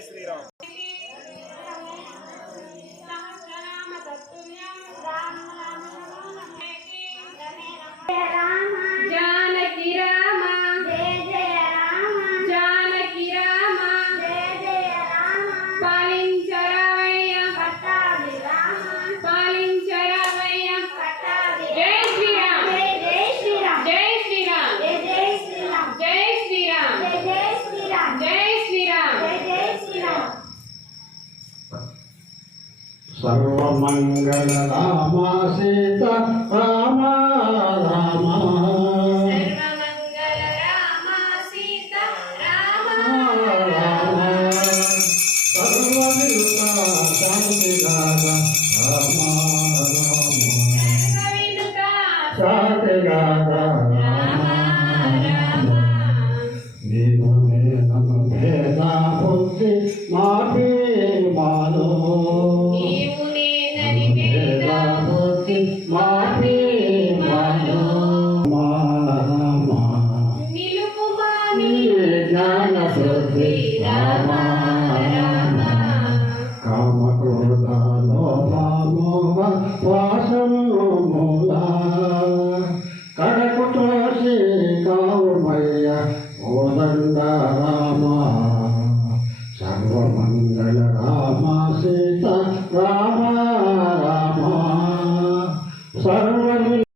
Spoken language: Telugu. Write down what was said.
జై శ్రీరామ్. సర్వమంగళ రామ సీత రామ రామ నేను నేను భేదా బుద్ధి మా ज्ञानबुद्धि कामक्रोधलोभामोह वासं